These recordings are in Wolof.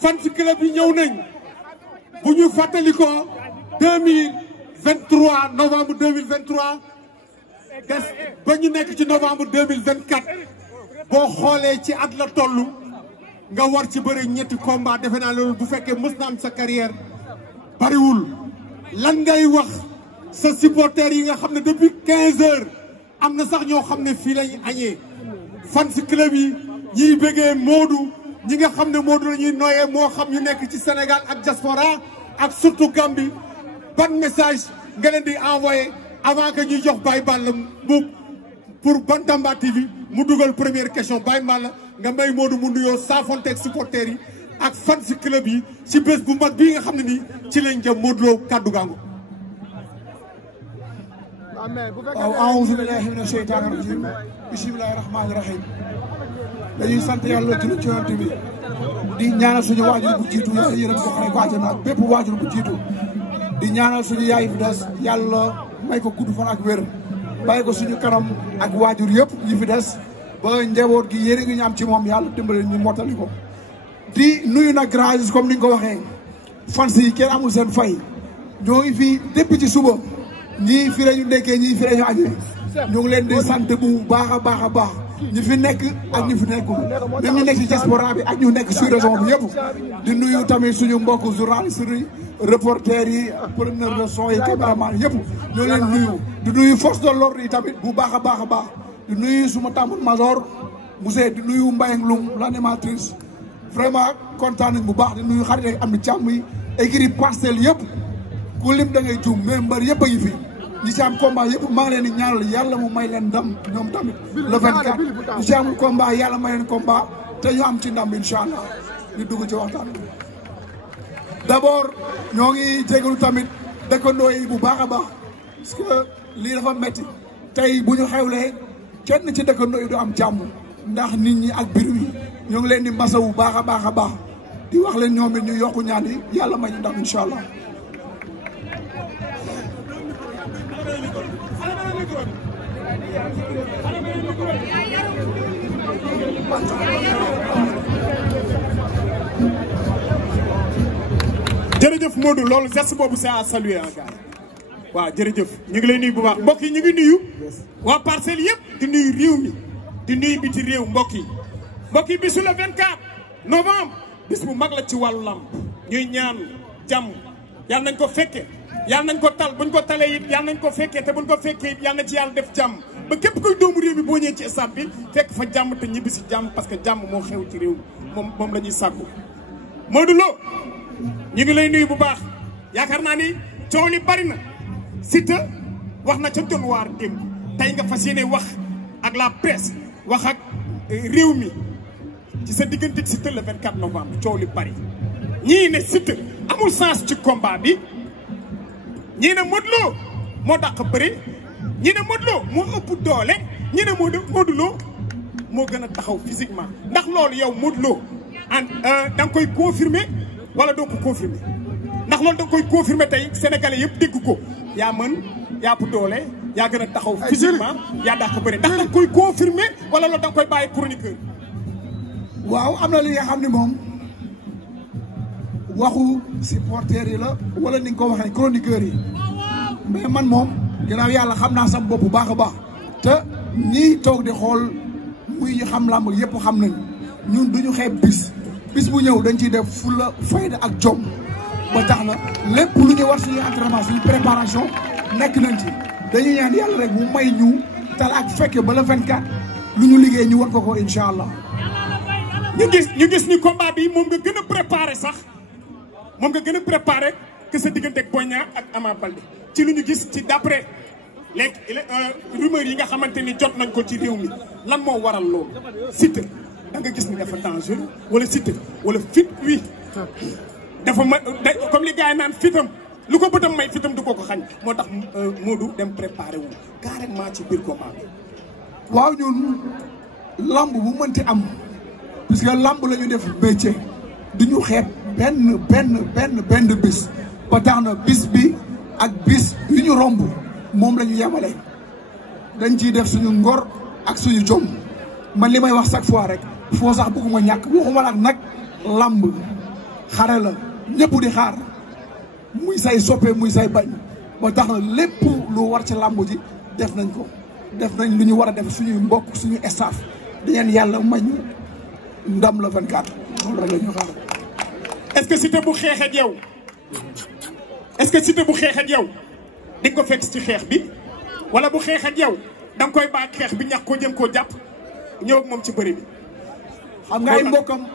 fans club yi ñëw nañ bu ñu fàttalikoo 2023 novembre 2023 des ba ñu nekk ci novembre 2024 boo xoolee ci at la toll nga war ci bëri ñetti combat defe naa loolu bu fekkee mës na am sa carrière bariwul lan ngay wax sa supporters yi nga xam ne depuis 15 heures am na sax ñoo xam ne fii lañ añee fans club yi ñiy bëggee Modou ñi nga xam ne Modou la ñuy nooyee moo xam ñu nekk ci Sénégal ak diaspora ak surtout Gambie ban message nga leen di envoyé avant que ñuy jox Baye Balla bu pour Bantamba TV mu dugal première question Baye Balla nga may Modou mu nuyoo saafonteeg supporters yi ak fans club yi ci bés bu mag bii nga xam ne nii ci lañ jëm Modou Lo kàddu gaangu. waaw a'uuzu billaahi mina sheytaani rajiim bismillaahi rahmaani rahiim dañuy sant yàlla julli ci Yonent bi di ñaanal suñu waajur bu jiitu yàlla yërëm ko xare ko àjjana ak bépp waajur bu jiitu di ñaanal suñu yaay fi des yàlla may ko gudd fan ak wér bàyyi ko suñu kanam ak waajur yëpp yi fi des ba njaboot gi yéene gi ñu am ci moom yàlla dimbali ñu mottali ko di nuyu nag grâce comme ni nga ko waxee fans yi kenn amul seen fay ñoo ngi fi depuis ci suba ñii fi la ñu ndekkee ñii fi la ñu añee ñu ngi leen di sant bu baax a baax a baax ñi fi nekk ak ñi fi nekkul même ñu nekk ci diaspora bi ak ñu nekk sur région bi yëpp di nuyu tamit suñu mbokk journaliste yi reporters yi preneur de son yi caméraman yëpp ñoo leen nuyu di nuyu force de l'ordre yi tamit bu baax a baax a baax di nuyu suma tambour major monsieur di nuyu Mbayang Loum l'animatrice vraiment kontaan nañ bu baax di nuyu xarit am di càmm yi écurie Parcelles yëpp ku lim da ngay juum mais mbër yëpp a ngi fi ñi ci am combat yëpp maa ngi leen di ñaanal yàlla mu may leen ndam ñoom tamit le 24 ñi ci amul combat yàlla may leen combat te ñu am ci ndam incha allah ñu dugg ci waxtaan bi. d'abord ñoo ngi jégalu tamit dëkkandoo yi bu baax a baax parce que lii dafa metti tey bu ñu xewlee kenn ci dëkkandoo yi du am jàmm ndax nit ñi ak biir yi ñoo ngi leen di masa bu baax a baax a baax di wax leen ñoom it ñu yokku ñaan yi yàlla may ñu ndam incha allah. jërëjëf Modou loolu geste boobu c'est à saluer en gars waaw jërëjëf ñu ngi lay nuyu bu baax mbokk yi ñu ngi nuyu waa Parcelles yëpp di nuyu réew mi di nuyu biti réew mbokk yi bisu le 24 novembre bis bu mag la ci wàllu lamb ñuy ñaan jàmm yàlla nañ ko fekke yàlla nañ ko tal buñ ko talee it yàlla nañ ko fekkee te buñ ko fekkee it yàlla na ci yàlla def jàmm ba képp koy doomu réew mi boo ñëwee ci stade bi fekk fa jàmm te ñibbi si jàmm parce que jàmm moo xew ci réew mi moom la ñuy sàkku Modou Lo ñu ngi lay nuyu bu baax yaakaar naa ni coow li bari na Siteu wax na ca Dóor démb tey nga fas yéene wax ak la presse wax ak réew mi ci sa diggante Siteu le 24 novembre coow li bari ñii ne Siteu amul sens ci combat bi ñii ne Modou Lo moo dàq bëri ñii ne Modou Lo moo ëpp doole ñii ne Modou Lo moo gën a taxaw physiquement ndax loolu yow Modou Lo da nga koy confirmer wala doo ko confirmer ndax loolu da nga koy confirmer tey sénégalais yëpp dégg ko yaa mën yaa ëpp doole yaa gën a taxaw physiquement yaa dàq bëri ndax da nga koy confirmer wala loolu da nga koy bàyyi chroniqueur. waaw am na li nga xam ne moom waxu supporters yi la wala ni nga ko waxee chroniqueurs yi mais man moom ginnaaw yàlla xam naa sama bopp bu baax a baax te ñiy toog di xool muy ñu xam làmb yëpp xam nañ ñun duñu xeeb bis bu ñëw dañ ciy def fulla fayda ak jom ba tax na lépp lu ñu war suñu entraînement suñu préparation nekk nañ ci dañuy ñaan yàlla rek mu may ñu tal ak fekke ba le 24 lu ñu liggéey ñu war ko incha allah. ñu gis ni combat bi moom nga gën a préparé sax moom nga gën a préparé que sa diggante ak Boy Niang ak Ama Baldé ci lu ñu gis ci d'après les rumeurs yi nga xamante ni jot nañ ko ci réew mi lan moo waral loolu Siteu da nga gis ni dafa dangereux wala Siteu wala fit wi dafa comme li gars yi naan fitam lu ko bëtam may fitam du ko xañ moo tax Modou dem préparé wu carrément ci biir combat bi. waaw ñun lamb bu mënti am parce que lamb la ñu def métier du ñu xeeb benn bis ba tax na bis bi ak bis yu ñu romb moom la ñu yemale dañ ciy def suñu ngor ak suñu jom man li may wax chaque fois rek foo sax bëgguma ñàkk waxuma nag lamb xare la ñëpp di xaar muy say soppe muy say bañ ba tax na lépp lu war ci lamb ji def nañ ko def nañ lu ñu war a def suñuy mbokk suñu staff di ngeen yàlla mañ ndam la 24 loolu rek la ñu xaar. est-ce que Siteu bu xeex ak yow est-ce que Siteu bu xeex ak yow di nga ko fekk ci xeex bi wala bu xeex ak yow da nga koy baag xeex bi ñax ko jëm koo jàpp ñëw ak moom ci bëri bi. xam nga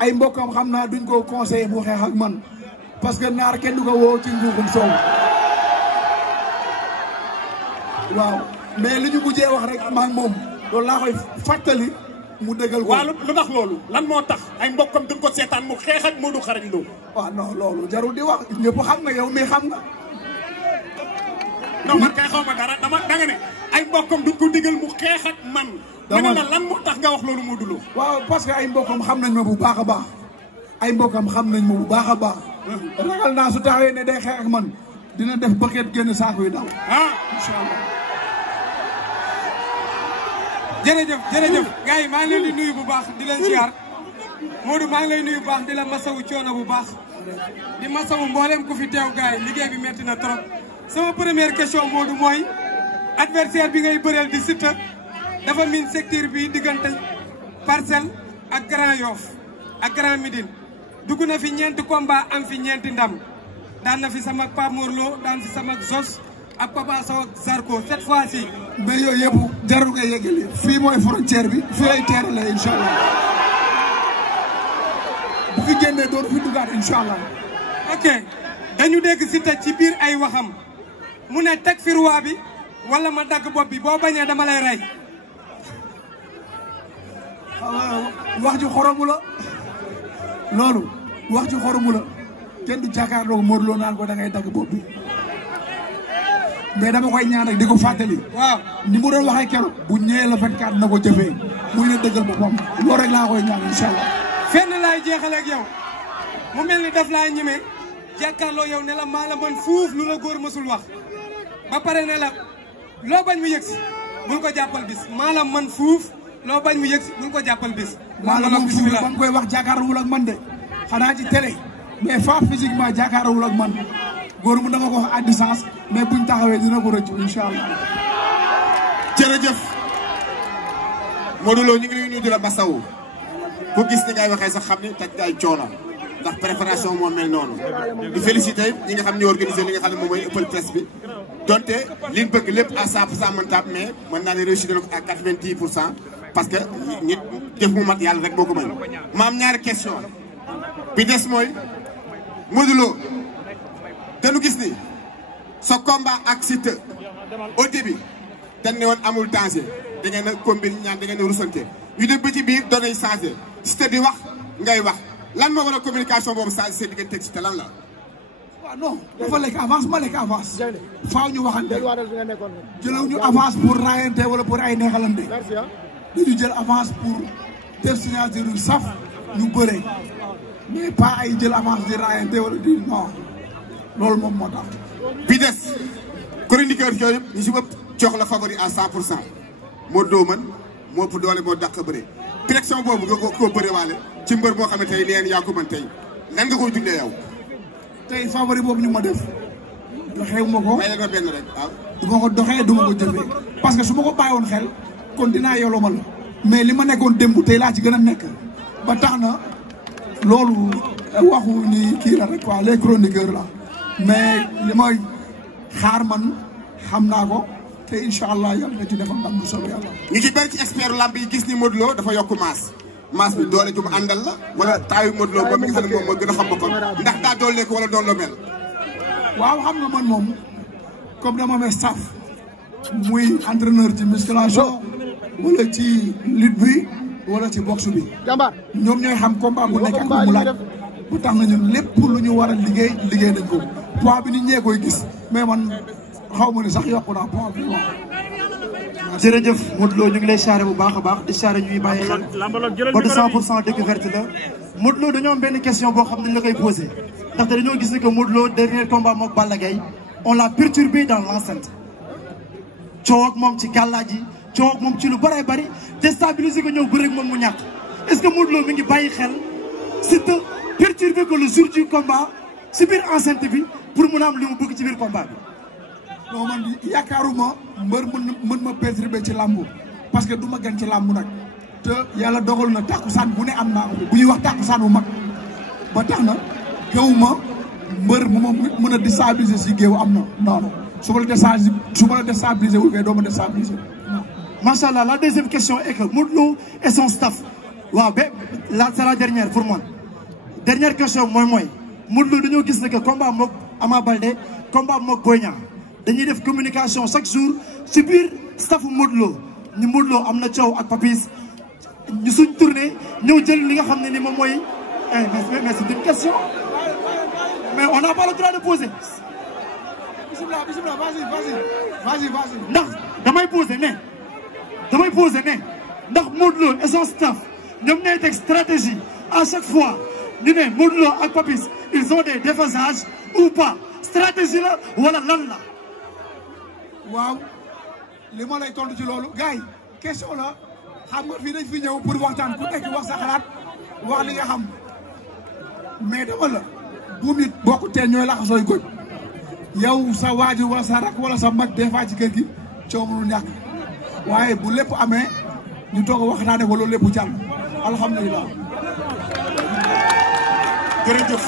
ay mbokkam xam naa duñ ko conseillé mu xeex ak man parce que naar kenn du ko woo ci njuuxum soow waaw mais li ñu mujjee wax rek maa ngi moom loolu laa koy fàttali mu dëggal ko. waaw lu tax loolu lan moo tax ay mbokkam duñ ko seetaan mu xeex ak Modou Xarañ Lo. waaw non loolu jarul di wax ñëpp xam nga yow mi xam nga. non man kay xaw ma dara da nga ne ay mbokkam duñ ko digal mu xeex ak man. dama ne lan moo tax nga wax loolu Modou Lo. waaw parce que ay mbokkam xam nañ ma bu baax a baax ay mbokkam xam nañ ma bu baax a baax. ragal naa su taxawee ne day xeex ak man dina def bëkket génn saako yi daw. incha allah. jërëjëf gars yi maa ngi leen di nuyu bu baax di leen ziar Modou maa ngi lay nuyu bu baax di la masawu coono bu baax di masawu mboolem ku fi teew gars yi liggéey bi metti na trop. sama première question Modou mooy adversaire bi ngay bëreel di Siteu dafa miin secteur bi diggante Parcelles ak Grand Yoff ak Grand Médine dugg na fi ñeenti combat am fi ñeenti ndam daan na fi sama Pape Mor Lo daan fi sama Zos ak Papa Sow ak Zarko cette fois-ci. mais yooyu yëpp jarul nga yeggali fii mooy frontière bi fii lay teeralee incha allah bu fi génnee doon fi duggaat incha allah. ok dañu dégg Siteu ci biir ay waxam mu ne teg fi roi bi wala ma dagg bopp bi boo bañee dama lay rey. wax ji xoromu la loolu wax ji xoromu la kenn du jàkkaarloo Modou Lo naan ko da ngay dagg bopp bi. mais dama koy ñaan rek di ko fàttali. waaw ni mu doon waxee keroog. bu ñëwee la 24 na ko jëfee muy ne dëggal boppam loolu rek laa koy ñaan incha allah. fenn laay jeexale ak yow mu mel ni daf laa ñeme jàkkaarloo yow ne la maa la mën fuuf lu la góor mësul wax ba pare ne la loo bañ mu yëgsi bul ko jàppal bis maa la mën fuuf loo bañ mu yëgsi bul ko jàppal bis. maa la mën fuuf ba mu koy wax jàkkaarloowul ak man de xanaa ci télé mais fa physiquement jàkkaarloowul ak man. góor mu dama ko wax à distance mais buñ taxawee dina ko rëccu incha allah. jërëjëf Modou Lo ñu ngi lay nuyu di la masawu ku gis ni ngay waxee sax xam ni taj ay coono ndax préparation moo mel noonu di féliciter ñi nga xam ne organisé li nga xam ne moom mooy ëppal presse bi donte liñ bëgg lépp à 100% mëntaab mais mën naa ne réussir na ko à 90% parce que nit def mu mat yàlla rek moo ko mën. ma am ñaari question bi des mooy Modou Lo dañu gis ni sa combat ak Siteu au début dañ ne woon amul danger da ngeen a combine ñaan da ngeen a rusante ñu dem ba ci biir doon nañ changé Siteu di wax ngay wax lan moo war a communication boobu changé seen diggante ak Siteu lan la. waaw non dafa lekk avance ma lekk avance faaw ñu waxante jëlaw ñu avance pour raayante wala pour ay neexalante dañu jël avance pour def signature yu saf ñu bëree mais pas ay jël avance di raayante wala di non. loolu moom moo tax. bi des chroniqueur yooyu ñu si ëpp jox la favori à 100% moo doo mën moo ëpp doole moo dàq bëre direction boobu nga ko bëre waale ci mbër boo xam ne tey leen yaa ko mën tey nan nga koy dundee yow. tey favori boobu ñu ma def doxewu ma ko. may la nga benn rek waaw. du ma ko doxee du ma ko jëfee parce que su ma ko bàyyiwoon xel kon dinaa yolomal mais li ma nekkoon démb tey laa ci gën a nekk ba tax na loolu waxu ni kii la rek quoi les chroniqueurs la. mais li may xaar man xam naa ko te incha allah yàlla na ci defal ndam bu soobee yàlla. ñu ci bëri ci expert lamb yi gis ni Modou Lo dafa yokk maas bi doole ju mu àndal la wala taayu Modou Lo ba mi nga xam ne moom moo gën a xam boppam ndax daa doole ko wala doon loo mel. waaw xam nga man moom comme dama amee staff muy entraîneur ci musculation wala ci lutte bi wala ci boxe bi. ñoom ñooy xam combat bu nekk ak mu laaj. bu tax na ñun lépp lu ñu war a liggéey nañ ko poids bi nit ñee koy gis mais man xaw ma ni sax yokku naa poids bi waaw. jërëjëf Modou Lo ñu ngi lay charré bu baax a baax di charré ñuy bàyyi xel ba de 100% découverte la Modou Lo dañoo am benn question boo xam ne dañ la koy posé ndaxte dañoo gis ni que Modou Lo dernier combat mook Balla Gaye on l'a perturbé dans l'enceinte coow ak moom ci gàllaaj yi coow ak moom ci lu bëree bëri déstabiliser ko ñëw bëri ak moom mu ñàkk est-ce que Modou Lo mi ngi bàyyi xel Siteu perturber que le jour du combat si biir enceinte bi pour mun a am li mu bëgg ci biir combat bi. non man yaakaaruma mbër mën ma perturber ci làmbu parce que du ma gën ci làmbu nag te yàlla dogal na tàkkusaan bu ne am naa bu ñuy wax tàkkusaan bu mag ba tax na gëwuma mbër mu ma mën a déstabiliser si géew am na non su ma la déstabiliser wul kay doo ma déstabiliser. macha allah la deuxième question est que Modou Lo et son staff waaw ba c'est la dernière pour moi dernière question mooy Modou Lo dañoo gis ne que combat mook Ama Baldé combat mook Boy Niang dañuy def communication chaque jour ci biir staffu Modou Lo ñu Modou Lo am na coow ak Papis ñu suñ tourné ñëw jël li nga xam ne ni moom mooy mais c'est une question mais on n'a pas le droit de poser. bismillah vas-y. ndax damay poser ne ndax Modou Lo et son staff ñoom ñooy teg stratégie à chaque fois ñu ne Modou Lo ak Papis ils ont des déphasages ou pas stratégie la wala lan la. waaw li ma lay tontu ci loolu gars yi question la xam nga fii dañ fi ñëw pour waxtaan ku nekk wax sa xalaat wax li nga xam mais dama la buum it bokk teen ñooy laxasooy goj yow sa waajur wala sa rak wala sa mag des fois ci kër gi coow mënul ñàkk waaye bu lépp amee ñu toog a waxtaane wala lépp jàll alhamdulilah. jërëjëf